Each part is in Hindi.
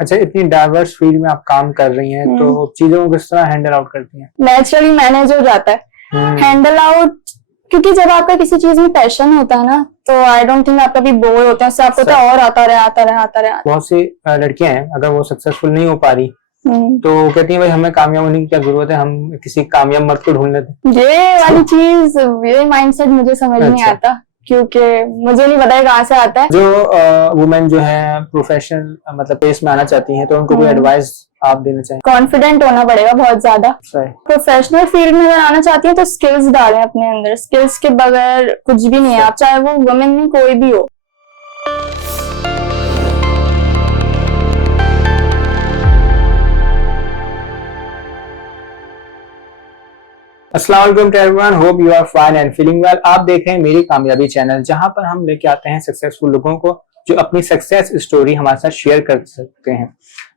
अच्छा, इतनी डाइवर्स फील्ड में आप काम कर रही हैं तो चीजों को किस तरह हैंडल आउट करती हैं? नेचुरली मैनेज हो जाता है हैंडल आउट, क्योंकि जब आपका किसी चीज में पैशन होता है ना तो आई डोंट थिंक आप कभी बोर होते हैं, उससे आपको तो और आता रहे। बहुत सी लड़कियां हैं, अगर वो सक्सेसफुल नहीं हो पा रही तो कहती हैं भाई हमें कामयाब होने की क्या जरूरत है, हम किसी कामयाब मर्द को ढूंढ लेते हैं। ये वाली चीज, ये माइंडसेट मुझे समझ नहीं आता, क्योंकि मुझे नहीं पता है कहाँ से आता है। जो वुमेन जो है प्रोफेशनल मतलब पेस में आना चाहती हैं तो उनको कोई एडवाइस आप देना चाहिए? कॉन्फिडेंट होना पड़ेगा बहुत ज्यादा। प्रोफेशनल फील्ड में अगर आना चाहती है तो स्किल्स डालें अपने अंदर, स्किल्स के बगैर कुछ भी नहीं है, आप चाहे वो वुमेन में कोई भी हो। अस्सलाम वालेकुम to everyone, hope you are fine and feeling well. आप देख रहे हैं मेरी कामयाबी चैनल, जहां पर हम लेके आते हैं सक्सेसफुल लोगों को जो अपनी सक्सेस स्टोरी हमारे साथ शेयर कर सकते हैं।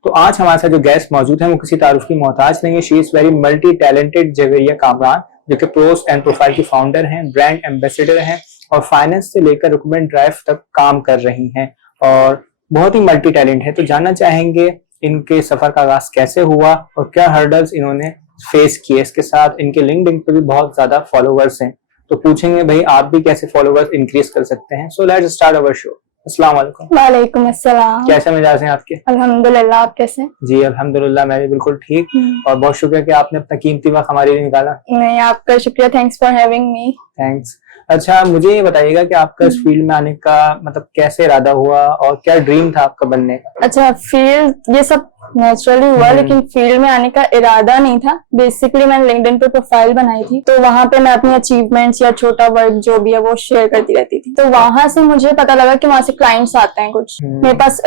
तो आज हमारे साथ जो गेस्ट मौजूद है वो किसी तारुफ की मोहताज नहीं है। She is very multi talented Javeria Kamran, जो कि प्रोस एंड प्रोफाइल की फाउंडर हैं, ब्रांड एम्बेसडर हैं और फाइनेंस से लेकर रिक्रूटमेंट ड्राइव तक काम कर रही हैं और बहुत ही मल्टी टैलेंट है। तो जानना चाहेंगे इनके सफर का आगाज कैसे हुआ और क्या हर्डल्स इन्होंने फेस किए। इसके साथ इनके लिंक्डइन पे भी बहुत ज्यादा फॉलोवर्स हैं, तो पूछेंगे भाई आप भी कैसे फॉलोवर्स इंक्रीज कर सकते हैं। So let's start our show. अस्सलाम वालेकुम। वालेकुम अस्सलाम। कैसे मिजाज हैं आपके? अल्हम्दुलिल्लाह, आप कैसे? जी अल्हम्दुलिल्लाह, मैं भी बिल्कुल ठीक। और बहुत शुक्रिया कि आपने अपना कीमती वक्त हमारे लिए निकाला। नहीं, आपका शुक्रिया, thanks for having me. Thanks. अच्छा, मुझे ये बताइएगा कि आपका इस फील्ड में आने का मतलब कैसे इरादा हुआ और क्या ड्रीम था आपका बनने का? अच्छा, फील्ड ये सब नेचुरली हुआ, लेकिन फील्ड में आने का इरादा नहीं था। बेसिकली मैंने लिंक्डइन पे प्रोफाइल बनाई थी, तो वहां पे मैं अपनी अचीवमेंट्स या छोटा वर्क जो भी है वो शेयर करती रहती थी। तो वहां से मुझे पता लगा कि वहां से क्लाइंट्स आते हैं कुछ। मेरे पास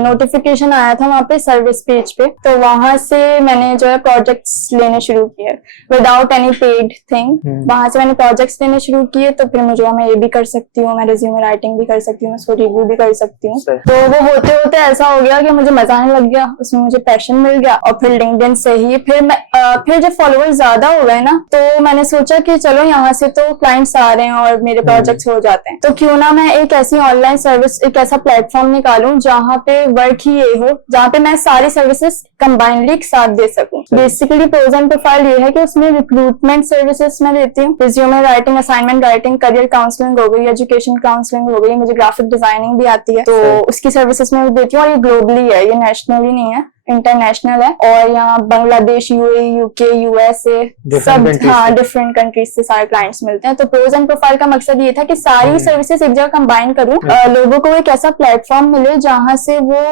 नोटिफिकेशन आया था वहां पे सर्विस पेज पे, तो वहां से मैंने जो है प्रोजेक्ट्स लेने शुरू किए विदाउट एनी पेड थिंग। वहां से मैंने प्रोजेक्ट्स लेने शुरू किए, तो फिर मुझे मैं ये भी कर सकती हूँ, मैं रिज्यूमे राइटिंग भी कर सकती हूँ, उसको रिव्यू भी कर सकती हूँ। तो वो होते होते ऐसा हो गया कि मुझे मजा आने लग गया, उसमें मुझे पैशन मिल गया। और फिर लिंक्डइन से ही फिर जब फॉलोअर्स ज्यादा हो गए ना, तो मैंने सोचा कि चलो यहाँ से तो क्लाइंट्स आ रहे हैं और मेरे प्रोजेक्ट्स हो जाते हैं, तो क्यों ना मैं एक ऐसी ऑनलाइन सर्विस, एक ऐसा प्लेटफॉर्म निकालूं जहाँ पे वर्क ही ये हो, जहाँ पे मैं सारी सर्विसेज कंबाइनली एक साथ दे सकूं। बेसिकली प्रोज एंड प्रोफाइल ये है कि उसमें रिक्रूटमेंट सर्विसेज मैं देती हूँ, resume writing, assignment writing, career counselling हो गई, एजुकेशन काउंसलिंग हो गई, मुझे ग्राफिक डिजाइनिंग भी आती है, तो उसकी सर्विसेज मैं देती हूँ। और ये ग्लोबली है, ये नेशनली नहीं है, इंटरनेशनल है। और यहाँ बांग्लादेश, यूएई, यूके, यूएसए, सब डिफरेंट कंट्रीज से सारे क्लाइंट्स मिलते हैं। तो प्रोज एंड प्रोफाइल का मकसद ये था कि सारी सर्विसेज एक जगह कंबाइन करूँ, लोगों को एक ऐसा प्लेटफॉर्म मिले जहाँ से वो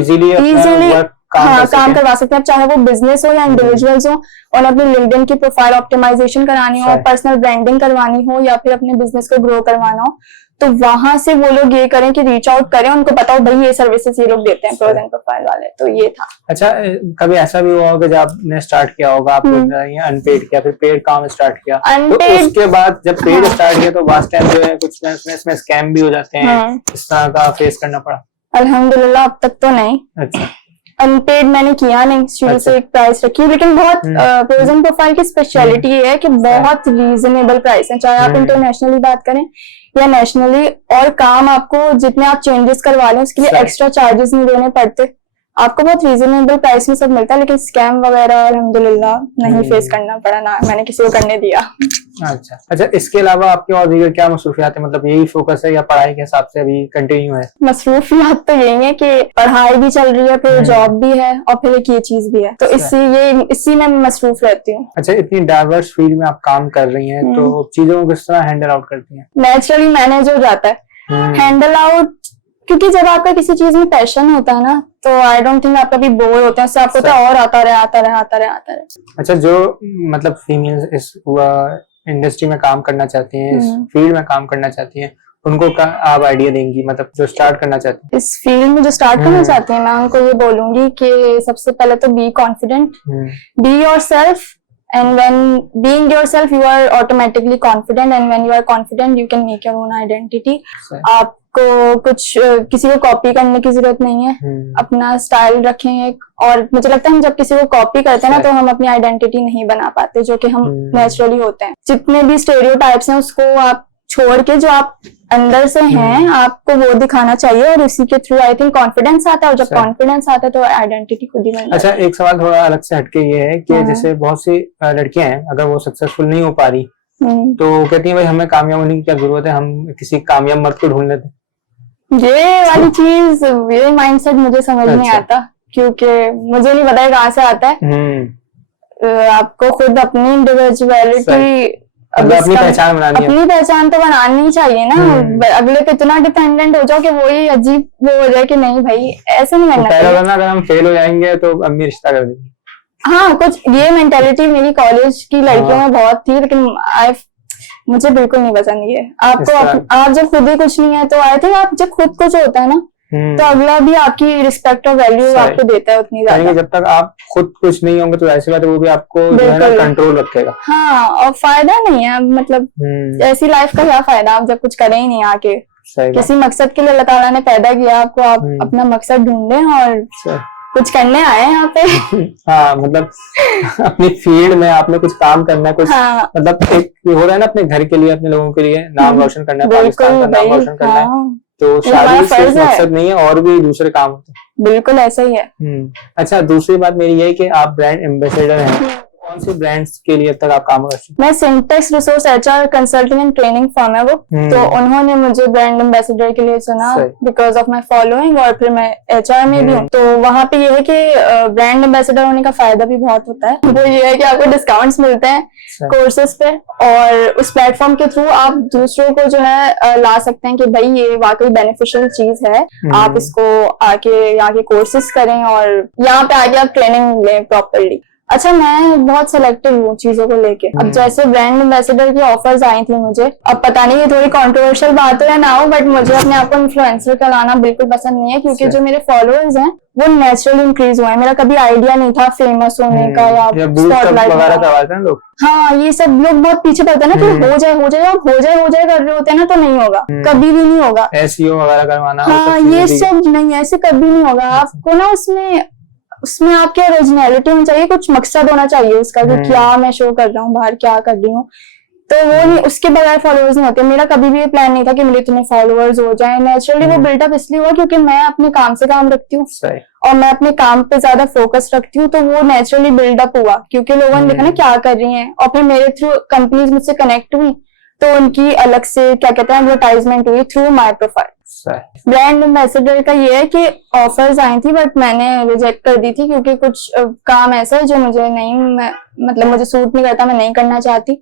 इजीली काम करवा सकते हैं, चाहे वो बिजनेस हो या इंडिविजुअल्स हो, और अपनी लिंक्डइन की प्रोफाइल ऑप्टिमाइजेशन करानी हो, पर्सनल ब्रांडिंग करवानी हो, या फिर अपने बिजनेस को ग्रो करवाना हो, तो वहां से वो लोग ये करें कि रीच आउट करें, उनको पता हो भाई ये सर्विसेज ये लोग देते हैं प्रोज एंड प्रोफाइल वाले। तो ये था। अच्छा, कभी ऐसा भी हुआ होगा जब आपने स्टार्ट किया होगा, आपने अनपेड किया, फिर पेड काम स्टार्ट किया, तो उसके बाद जब पेड स्टार्ट किया तो वास्ट टाइम जो है कुछ इसमें स्कैम भी हो जाते हैं, इस तरह का फेस करना पड़ा? अल्हम्दुलिल्लाह अब तक तो नहीं। अच्छा, अनपेड मैंने किया नहीं, शुरू से एक प्राइस रखी, लेकिन बहुत प्रोज एंड प्रोफाइल की स्पेशलिटी ये है कि बहुत रीजनेबल प्राइस है, चाहे आप इंटरनेशनली बात करें या नेशनली, और काम आपको जितने आप चेंजेस करवा लें उसके लिए एक्स्ट्रा चार्जेस नहीं देने पड़ते, आपको बहुत रीजनेबल प्राइस में सब मिलता है। लेकिन स्कैम वगैरह अल्हम्दुलिल्लाह नहीं फेस करना पड़ा, ना मैंने किसी को करने दिया। अच्छा, इसके अलावा आपकी और दीगर क्या मसरूफियात है, मतलब यही फोकस है या पढ़ाई के हिसाब से अभी कंटिन्यू है? मसरूफियात तो यही है कि पढ़ाई भी चल रही है, फिर जॉब भी है और फिर एक ये चीज भी है, तो इसी में मसरूफ रहती हूँ। अच्छा, इतनी डाइवर्स फील्ड में आप काम कर रही हैं तो चीजों को किस तरह हैंडल आउट करती हैं? नेचुरली मैनेज हो जाता है हैंडल आउट, क्योंकि जब आपका किसी चीज में पैशन होता है ना तो आई डोंट थिंक आप कभी बोर होते हैं, उससे आपको तो और आता रहे। अच्छा, जो मतलब फीमेल्स इस इंडस्ट्री में काम करना चाहती हैं, इस फील्ड में काम करना चाहती हैं, उनको क्या आप आइडिया देंगी, मतलब जो स्टार्ट करना चाहती हैं इस फील्ड में, जो स्टार्ट करना चाहती हैं, मैं उनको ये बोलूंगी कि सबसे पहले तो be confident, be yourself, and when being yourself you are automatically confident, and when you are confident you can make your own identity. आपको कुछ किसी को कॉपी करने की जरूरत नहीं है, अपना स्टाइल रखें एक। और मुझे लगता है हम जब किसी को कॉपी करते हैं ना तो हम अपनी आइडेंटिटी नहीं बना पाते, जो कि हम नेचुरली होते हैं। जितने भी स्टेरियोटाइप्स हैं उसको आप छोड़ के जो आप अंदर से हैं आपको वो दिखाना चाहिए, और उसी के थ्रू आई थिंक कॉन्फिडेंस आता है, और जब कॉन्फिडेंस आता है तो आइडेंटिटी खुद ही बन जाती है। अच्छा, एक सवाल थोड़ा अलग से हटके ये है कि जैसे बहुत सी लड़कियां हैं, अगर वो सक्सेसफुल नहीं हो पा रही तो कहती हैं भाई हमें कामयाब होने की क्या जरूरत है, हम किसी कामयाब मर्द को ढूंढ लेते हैं। ये वाली चीज, ये माइंडसेट मुझे समझ नहीं आता, क्योंकि मुझे नहीं पता है कहाँ से आता है। आपको खुद अपनी इंडिविजुअलिटी, अपनी पहचान बनानी है। अपनी पहचान तो बनानी चाहिए ना। अगले पे इतना डिपेंडेंट हो जाओ कि वो ही अजीब वो हो जाए कि नहीं भाई ऐसे नहीं करना चाहिए। अगर हम फेल हो जाएंगे तो अम्मी रिश्ता कर देंगी। हाँ, कुछ ये मेंटेलिटी मेरी कॉलेज की लड़कियों में बहुत थी, लेकिन मुझे बिल्कुल नहीं पसंद ये। आपको आप जब खुद ही कुछ नहीं है तो आई थिंक आप जब खुद कुछ होता है ना तो अगला भी आपकी रिस्पेक्ट और वैल्यू आपको देता है उतनी ज्यादा। जब तक आप खुद कुछ नहीं होंगे तो ऐसी बात है वो भी आपको जो है ना कंट्रोल रखेगा। हाँ, और फायदा नहीं है, मतलब ऐसी लाइफ का क्या फायदा आप जब कुछ करें ही नहीं आके। किसी मकसद के लिए अल्लाह ताला ने पैदा किया आपको, आप अपना मकसद ढूंढे और कुछ करने आए हैं यहाँ पे। हाँ, मतलब अपनी फील्ड में आपने कुछ काम करना है, कुछ मतलब एक हो रहा है ना अपने घर के लिए, अपने लोगों के लिए नाम रोशन करना है, पाकिस्तान का नाम रोशन करना है, तो शादी सिर्फ मकसद नहीं है, और भी दूसरे काम होते हैं। बिल्कुल ऐसा ही है। अच्छा, दूसरी बात मेरी ये है कि आप ब्रांड एम्बेसडर हैं, कौन से ब्रांड्स के लिए अब तक आप काम कर चुके हैं? मैं Syntax resource HR consulting and training firm है वो, तो उन्होंने मुझे ब्रांड एम्बेसडर के लिए चुना बिकॉज ऑफ माय फॉलोइंग, और फिर मैं एचआर में भी हूँ। तो वहाँ पे ये है कि ब्रांड एम्बेसडर होने का फायदा भी बहुत होता है। वो ये है कि आपको डिस्काउंट्स मिलते हैं कोर्सेज पे, और उस प्लेटफॉर्म के थ्रू आप दूसरों को जो है ला सकते हैं कि भाई ये वाकई बेनिफिशियल चीज है, आप इसको आके यहाँ के कोर्सेज करें और यहाँ पे आके आप ट्रेनिंग लें प्रॉपरली। अच्छा, मैं बहुत सिलेक्टिव हूँ चीजों को लेके। अब जैसे ब्रांड एम्बेसडर की ऑफर्स आई थी मुझे, अब पता नहीं ये थोड़ी कंट्रोवर्शियल बात हो या ना हो, बट मुझे अपने आप को इन्फ्लुएंसर कहलाना बिल्कुल पसंद नहीं है, क्योंकि जो मेरे फॉलोअर्स हैं वो नेचुरल इंक्रीज हुए हैं। मेरा कभी आइडिया नहीं था फेमस होने का या स्पॉटलाइट का। हाँ, ये सब लोग बहुत पीछे पड़ते हैं ना कि हो जाए कर रहे होते हैं ना, तो नहीं होगा, कभी भी नहीं होगा। SEO वगैरह करवाना, हाँ, ये सब नहीं, ऐसे कभी नहीं होगा। आपको ना उसमें आपकी ओरिजिनलिटी होनी चाहिए, कुछ मकसद होना चाहिए उसका कि क्या मैं शो कर रहा हूँ बाहर, क्या कर रही हूँ। तो वो नहीं, उसके बगैर फॉलोअर्स नहीं होते। मेरा कभी भी प्लान नहीं था कि मेरे इतने फॉलोअर्स हो जाएं। नेचुरली वो बिल्डअप इसलिए हुआ क्योंकि मैं अपने काम से काम रखती हूँ और मैं अपने काम पे ज्यादा फोकस रखती हूँ, तो वो नेचुरली बिल्डअप हुआ क्योंकि लोगों ने देखा ना क्या कर रही हैं, और फिर मेरे थ्रू कंपनीज मुझसे कनेक्ट हुई, तो उनकी अलग से क्या कहते हैं एडवर्टाइजमेंट हुई through my profile. Brand ambassador का ये है कि ऑफर्स आई थी बट मैंने रिजेक्ट कर दी थी, क्योंकि कुछ काम ऐसा है जो मुझे नहीं, मतलब मुझे सूट नहीं करता, मैं नहीं करना चाहती।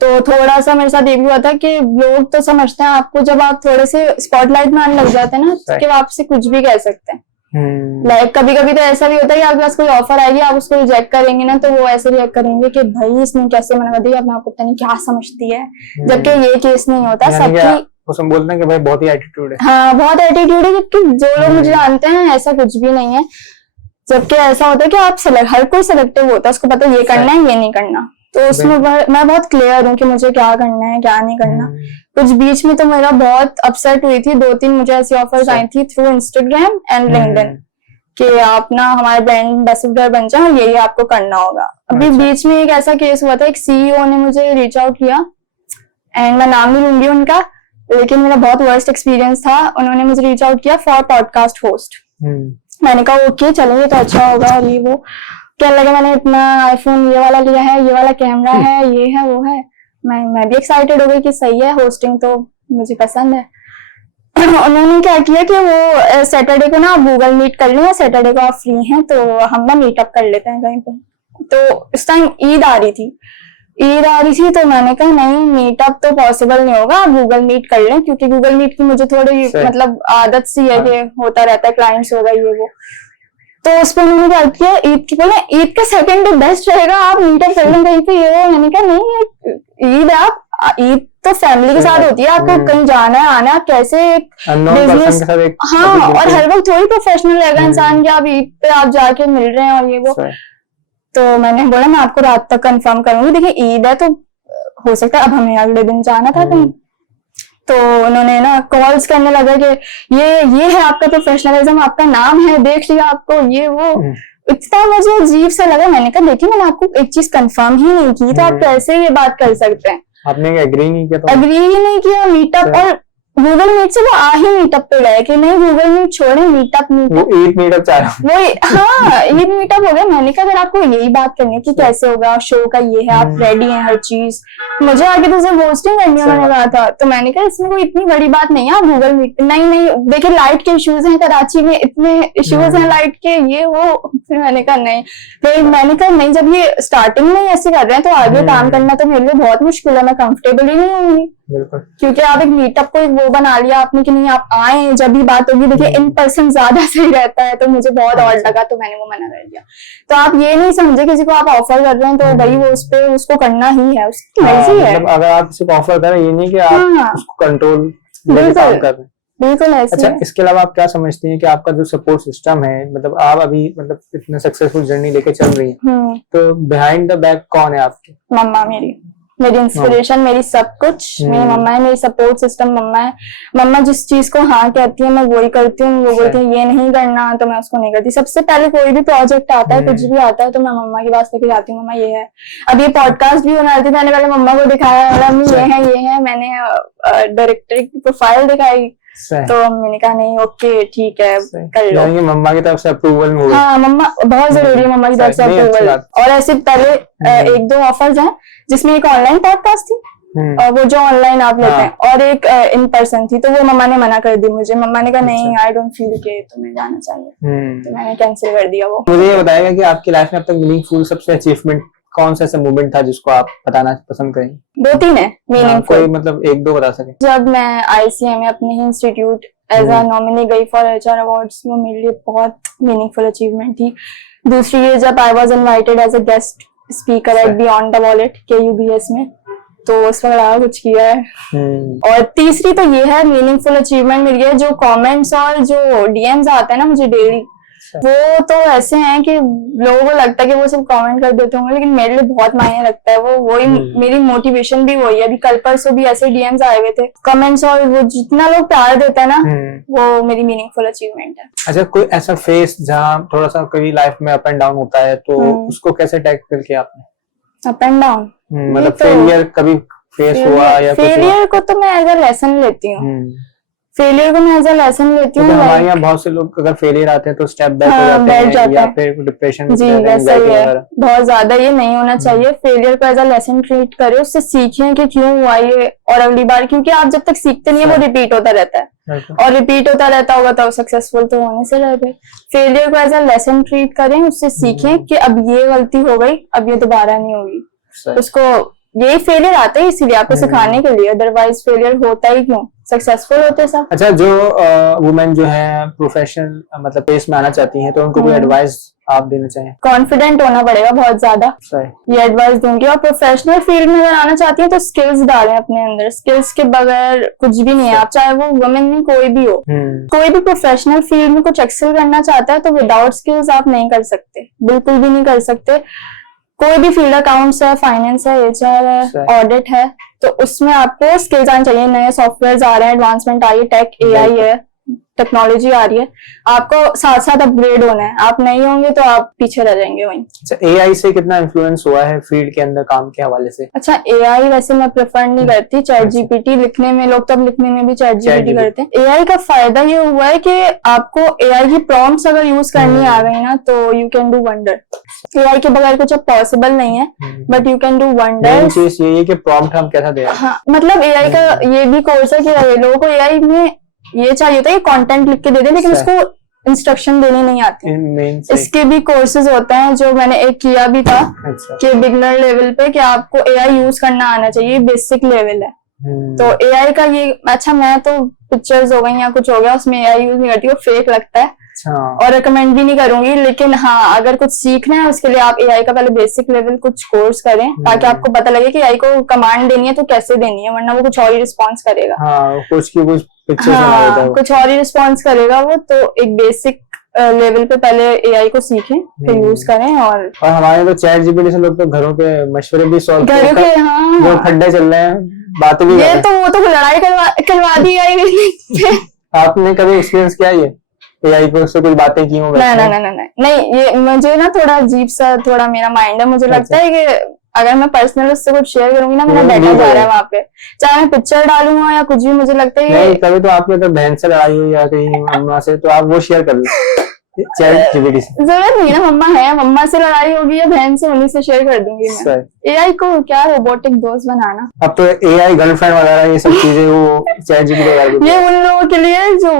तो थोड़ा सा मेरे साथ ये भी हुआ था कि लोग तो समझते हैं आपको, जब आप थोड़े से स्पॉटलाइट में आने लग जाते हैं ना कि आपसे कुछ भी कह सकते हैं। लाइक कभी कभी तो ऐसा भी होता है कि आपके पास कोई ऑफर आएगी, आप उसको रिजेक्ट करेंगे ना, तो वो ऐसे रिएक्ट करेंगे कि भाई इसने कैसे मना कर दिया, अपने आपको पता नहीं क्या समझती है, जबकि ये केस नहीं होता। सबकी उसमें बोलते हैं कि भाई बहुत ही एटीट्यूड है। हाँ, बहुत एटीट्यूड है, जबकि जो लोग मुझे जानते हैं ऐसा कुछ भी नहीं है। जबकि ऐसा होता है कि आप हर कोई सिलेक्टिव होता है, उसको पता है ये करना है ये नहीं करना। तो उसमें मैं बहुत क्लियर हूँ कि मुझे क्या करना है क्या नहीं करना। कुछ बीच में तो मेरा बहुत अपसेट हुई थी, 2-3 मुझे ऐसी ऑफर्स आई थी थ्रू इंस्टाग्राम एंड लिंक्डइन कि आप ना हमारे ब्रांड एम्बेसडर बन जाओ, यही आपको करना होगा। अभी बीच में एक ऐसा केस हुआ था, एक CEO ने मुझे रीच आउट किया, एंड मैं नाम नहीं लूंगी उनका, लेकिन मेरा बहुत वर्स्ट एक्सपीरियंस था। उन्होंने मुझे रीच आउट किया फॉर पॉडकास्ट होस्ट। मैंने कहा ओके चलेंगे तो अच्छा होगा, और ये वो कहने लगा मैंने इतना आईफोन ये वाला लिया है, ये वाला कैमरा है, ये है वो है। मैं भी एक्साइटेड हो गई कि सही है, होस्टिंग तो मुझे पसंद है। उन्होंने क्या किया कि वो सैटरडे को ना आप गूगल मीट कर लें, सैटरडे को आप फ्री हैं तो हम ना मीटअप कर लेते हैं कहीं पे। तो इस टाइम ईद आ रही थी, तो मैंने कहा नहीं मीटअप तो पॉसिबल नहीं होगा, आप गूगल मीट कर लें, क्योंकि गूगल मीट की मुझे थोड़ी मतलब आदत सी है कि होता रहता है, क्लाइंट्स होगा ये वो। तो उस पर उन्होंने क्या किया, ईद की बोले ईद का सेकंड डे बेस्ट रहेगा, आप मीटअप कर लें कहीं पे ये वो। मैंने कहा नहीं, ईद आप ईद तो फैमिली के साथ होती है, आपको कहीं जाना है आना, आप कैसे बिजनेस, हाँ, और हर वक्त थोड़ी प्रोफेशनल रहेगा इंसान कि आप ईद पे आप जाके मिल रहे हैं और ये वो। तो मैंने बोला मैं आपको रात तक कंफर्म करूंगी, देखिए ईद है तो हो सकता है, अब हमें अगले दिन जाना था कहीं। तो उन्होंने ना कॉल्स करने लगा कि ये है आपका प्रोफेशनलिज्म, आपका नाम है, देख लिया आपको ये वो। इतना मुझे अजीब सा लगा। मैंने कहा देखिए मैंने आपको एक चीज कंफर्म ही नहीं की, तो आप कैसे ये बात कर सकते हैं। आपने एग्री नहीं किया तो? एग्री ही नहीं किया। मीटअप और गूगल मीट से वो आ ही मीटअप पे गए कि नहीं गूगल मीट छोड़े, मीटअप वो ईद मीटअप चाह रहा वो हाँ ईद मीटअप हो गया। मैंने कहा अगर आपको यही बात करनी है कि कैसे होगा शो का, ये है आप रेडी हैं हर चीज, मुझे आगे तो सिर्फ होस्टिंग करनी उन्होंने कहा था। तो मैंने कहा इसमें कोई इतनी बड़ी बात नहीं है, आप गूगल मीट नहीं देखिए लाइट के इश्यूज हैं कराची में, इतने इश्यूज हैं लाइट के, ये वो। फिर मैंने कहा नहीं, फिर मैंने कहा नहीं जब ये स्टार्टिंग में ऐसे कर रहे हैं तो आगे काम करना तो मेरे लिए बहुत मुश्किल है, मैं कंफर्टेबल ही नहीं होंगी। क्योंकि आप एक मीटअप को एक वो बना लिया आपने कि नहीं आप आए जब भी बात होगी, देखिए इन पर्सन ज्यादा सही रहता है, तो मुझे बहुत ऑड लगा तो मैंने वो मना कर दिया। तो आप ये नहीं समझे किसी को आप ऑफर कर रहे हैं तो भाई वो उस पे उसको करना ही है, उसकी मर्जी है। मतलब अगर आप किसी को ऑफर कर रहे हैं ये नहीं कि आप उसको कंट्रोल कर रहे हैं। बिल्कुल ऐसे। अच्छा, इसके अलावा आप क्या समझती हैं कि आपका जो सपोर्ट सिस्टम है, मतलब आप अभी मतलब इतने सक्सेसफुल जर्नी लेके चल रही हैं, तो बिहाइंड द बैक कौन है आपके? मम्मा मेरी इंस्पिरेशन, मेरी सब कुछ मेरी मम्मा है, मेरी सपोर्ट सिस्टम मम्मा है। मम्मा जिस चीज को हाँ कहती है मैं वही करती हूँ, वो बोलती है ये नहीं करना तो मैं उसको नहीं करती। सबसे पहले कोई भी प्रोजेक्ट आता है कुछ भी आता है तो मैं मम्मा के पास लेके जाती हूँ, मम्मा ये है। अब ये पॉडकास्ट भी बना रही थी, मैंने पहले मम्मा को दिखाया, ये है, मैंने डायरेक्टर की प्रोफाइल दिखाई तो मैंने कहा नहीं ओके ठीक है कर लो। यानी मम्मा की तरफ से अप्रूवल में? हाँ मम्मा बहुत जरूरी है, मम्मा की तरफ से अप्रूवल। और ऐसे पहले 1-2 ऑफर्स हैं जिसमें एक ऑनलाइन पॉडकास्ट थी और वो जो ऑनलाइन आप लेते हैं, और एक इन पर्सन थी, तो वो मम्मा ने मना कर दी मुझे। मम्मा ने कहा नहीं आई डोंट फील के तुम्हें जाना चाहिए, तो मैंने कैंसिल कर दिया वो। मुझे ये बताएगा कि आपकी लाइफ में अब तक मीनिंगफुल सबसे अचीवमेंट कौन सा ऐसा मूवमेंट था जिसको आप बताना पसंद करेंगे? 2-3 है मीनिंगफुल। कोई मतलब 1-2 बता सके? जब मैं ICM में अपने ही इंस्टीट्यूट एज अ नॉमिनी गई फॉर HR अवार्ड्स, वो मेरे लिए बहुत मीनिंगफुल अचीवमेंट थी। दूसरी ये जब I was invited as a guest speaker at Beyond the Wallet KUBS में, तो उस वक्त कुछ किया है। और तीसरी तो ये है मीनिंगफुल अचीवमेंट मेरी है, जो कमेंट्स और जो DMs आते हैं ना मुझे डेली, वो तो ऐसे हैं कि लोगों को लगता है कि वो सिर्फ कमेंट कर देते होंगे, लेकिन मेरे लिए बहुत मायने रखता है वो। वही मेरी मोटिवेशन भी वही है। अभी कल परसों भी ऐसे DMs आए हुए थे, कमेंट्स, और वो जितना लोग प्यार देता है ना वो मेरी मीनिंगफुल अचीवमेंट है। अच्छा, कोई ऐसा फेस जहाँ थोड़ा सा कभी लाइफ में अप एंड डाउन होता है तो उसको कैसे टैकल किया आपने? अप एंड डाउन मतलब फेलियर कभी फेस हुआ या फेलियर को तो मैं एज अ लेसन लेती हूँ, फेलियर को मैं एज अ लेसन लेती हूँ। हमारे यहाँ बहुत से लोग अगर फेलियर आते हैं तो स्टेप बैक हो जाते हैं या फिर डिप्रेशन में जी वैसा ही है। बहुत ज्यादा ये नहीं होना चाहिए। फेलियर को एज अ लेसन ट्रीट करें, उससे सीखें कि क्यों हुआ ये, और अगली बार, क्योंकि आप जब तक सीखते नहीं है वो रिपीट होता रहता है, और रिपीट होता रहता होगा तो सक्सेसफुल तो होने से रह गए। फेलियर को एज अ लेसन ट्रीट करें, उससे सीखें कि अब ये गलती हो गई, अब ये दोबारा नहीं होगी। उसको यही फेलियर आता है इसीलिए आपको सिखाने के लिए, अदरवाइज फेलियर होता ही क्यों, सक्सेसफुल होते सब। अच्छा, जो वुमेन जो है प्रोफेशनल मतलब पेस में आना चाहती हैं तो उनको कोई एडवाइस आप देना चाहें? कॉन्फिडेंट होना पड़ेगा बहुत ज्यादा, ये एडवाइस दूंगी। और प्रोफेशनल फील्ड में अगर आना चाहती है तो स्किल्स डालें अपने अंदर, स्किल्स के बगैर कुछ भी नहीं है। आप चाहे वो वुमेन में कोई भी हो, कोई भी प्रोफेशनल फील्ड में कुछ एक्सेल करना चाहता है तो विदाउट स्किल्स आप नहीं कर सकते, बिल्कुल भी नहीं कर सकते। कोई भी फील्ड, अकाउंट्स है, फाइनेंस है, HR है, ऑडिट है, तो उसमें आपको स्किल्स आनी चाहिए। नए सॉफ्टवेयर आ रहे हैं, एडवांसमेंट आई है, टेक AI है, टेक्नोलॉजी आ रही है, आपको साथ साथ अपग्रेड होना है। आप नहीं होंगे तो आप पीछे रह जाएंगे वहीं। अच्छा, AI से कितना इन्फ्लुएंस हुआ है फील्ड के अंदर काम के हवाले से? अच्छा, AI वैसे मैं प्रेफर नहीं करती। ChatGPT लिखने में, लोग तो अब लिखने में भी ChatGPT करते हैं। AI का फायदा ये हुआ है कि आपको AI की प्रॉम्प्ट्स अगर यूज करनी आ गई ना तो you can do wonder. AI के बगैर कुछ अब पॉसिबल नहीं है, but you can do wonder. चीज ये है कि प्रॉम्प्ट हम कैसा दे रहे हैं। हाँ, मतलब AI का ये भी कोर्स है कि लोगों को AI में ये चाहिए होता है कि कंटेंट लिख के दे दे, लेकिन उसको इंस्ट्रक्शन देनी नहीं आती। इसके भी कोर्सेज होते हैं जो मैंने एक किया भी था कि बिगनर लेवल पे, कि आपको AI यूज करना आना चाहिए, बेसिक लेवल है। तो AI का ये, अच्छा मैं तो पिक्चर्स हो गई या कुछ हो गया उसमें AI यूज नहीं करती, वो फेक लगता है और रिकमेंड भी नहीं करूंगी। लेकिन हाँ, अगर कुछ सीखना है उसके लिए आप AI का पहले बेसिक लेवल कुछ कोर्स करें, ताकि आपको पता लगे कि AI को कमांड देनी है तो कैसे देनी है, वरना वो कुछ और ही रिस्पॉन्स करेगा। कुछ और ही रिस्पॉन्स करेगा वो। तो एक बेसिक लेवल पे पहले AI को सीखें, फिर यूज करें। और हमारे तो ChatGPT से लोग तो घरों के मशवरे भी सॉल्व करते हैं। हाँ, जो खड्डे चल रहे हैं बातें भी, ये तो वो तो लड़ाई करवा दी AI। आपने कभी एक्सपीरियंस किया ये AI को उससे कुछ बातें की हो? नहीं, ये मुझे ना थोड़ा अजीब सा थोड़ा मेरा माइंड है। मुझे लगता है कि अगर मैं पर्सनल उससे कुछ शेयर करूंगी ना, मेरा वो डाटा नहीं जा रहा है बोलेगा। वहाँ पे, चाहे मैं पिक्चर डालूंगा या कुछ भी, मुझे लगता है नहीं, ये कभी तो आपकी अगर बहन से लड़ाई हुई या कहीं अम्मा से, तो आप वो शेयर कर लो चैट जीपीटी से। जरूरत नहीं है ना, मम्मा है, मम्मा से लड़ाई होगी या बहन से, उन्हीं से शेयर कर दूंगी मैं। सही। एआई को क्या रोबोटिक दोस्त बनाना, अब तो एआई गर्लफ्रेंड वगैरह ये सब चीजें वो चैट जीपीटी वगैरह पे, ये उन लोगों के लिए जो,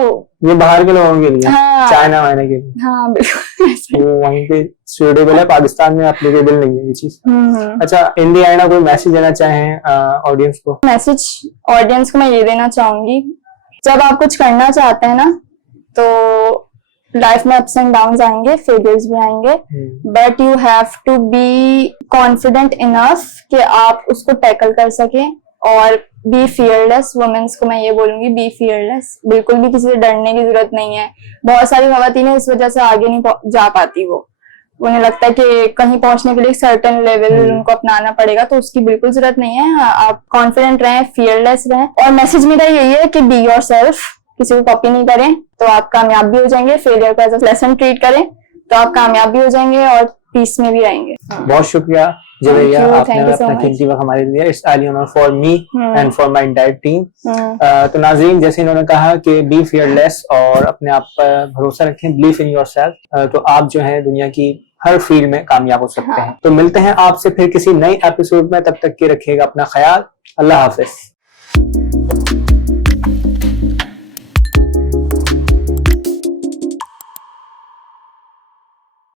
ये बाहर के लोगों के लिए, हाँ। चाइना वाइना के लिए, हाँ बिल्कुल ऐसे। वो वहीं पे सूटेबल है, पाकिस्तान में एप्लीकेबल नहीं है ये चीज। हम्म। अच्छा, इन दी एंड कोई मैसेज देना चाहें ऑडियंस को? मैसेज ऑडियंस को मैं ये देना चाहूंगी, जब आप कुछ करना चाहते हैं ना, तो लाइफ में अप्स एंड डाउन्स आएंगे, फेलियर्स भी आएंगे, but you have to be confident enough कि आप उसको टैकल कर सकें, और बी फियरलेस। वुमेन्स को मैं ये बोलूंगी, बी फियरलेस, बिल्कुल भी किसी से डरने की जरूरत नहीं है। बहुत सारी खवातीनें इस वजह से आगे नहीं जा पाती, वो उन्हें लगता है कि कहीं पहुंचने के लिए एक सर्टेन लेवल उनको अपनाना पड़ेगा, तो उसकी बिल्कुल जरूरत नहीं है। आप कॉन्फिडेंट रहें, फियरलेस रहें, और मैसेज मेरा यही है कि बी योरसेल्फ, किसी को कॉपी नहीं करें तो आप कामयाब भी हो जाएंगे, फेलियर को एज अ लेसन ट्रीट करें तो आप कामयाब भी हो जाएंगे और पीस में भी रहेंगे। बहुत शुक्रिया जी भैया, आपने Thank you so अपना much. कीमती वक्त हमारे लिए। It's really honour for me and for my entire team. Hmm. तो नाज़रीन, जैसे इन्होंने कहा कि बी फियरलेस और अपने आप पर भरोसा रखें, बिलीव इन योरसेल्फ, तो आप जो है दुनिया की हर फील्ड में कामयाब हो सकते हैं। तो मिलते हैं आपसे फिर किसी नए एपिसोड में, तब तक के रखिएगा अपना ख्याल। अल्लाह हाफिज।